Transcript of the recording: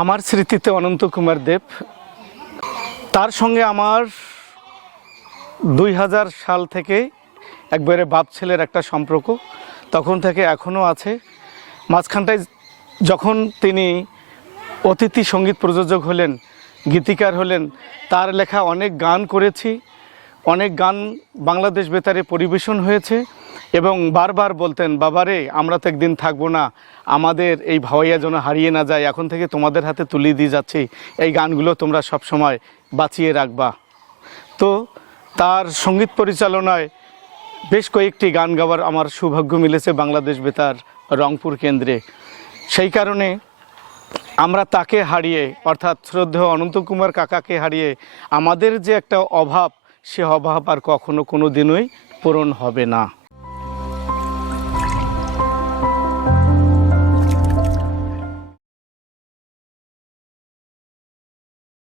আমার স্মৃতিতে অনন্ত কুমার দেব, তার সঙ্গে আমার 2000 সাল থেকে একবারে বাপ ছেলের একটা সম্পর্ক, তখন থেকে এখনও আছে। মাঝখানটায় যখন তিনি অতিথি সঙ্গীত প্রযোজক হলেন, গীতিকার হলেন, তার লেখা অনেক গান করেছি, অনেক গান বাংলাদেশ বেতারে পরিবেশন হয়েছে এবং বারবার বলতেন, বাবারে আমরা তো একদিন থাকবো না, আমাদের এই ভাওয়াইয়া যেন হারিয়ে না যায়, এখন থেকে তোমাদের হাতে তুলে দিয়ে যাচ্ছি, এই গানগুলো তোমরা সব সময় বাঁচিয়ে রাখবা। তো তার সঙ্গীত পরিচালনায় বেশ কয়েকটি গান গাওয়ার আমার সৌভাগ্য মিলেছে বাংলাদেশ বেতার রংপুর কেন্দ্রে। সেই কারণে আমরা তাকে হারিয়ে, অর্থাৎ শ্রদ্ধেয় অনন্ত কুমার কাকাকে হারিয়ে আমাদের যে একটা অভাব, সে অভাব আর কখনো কোনো দিনই পূরণ হবে না।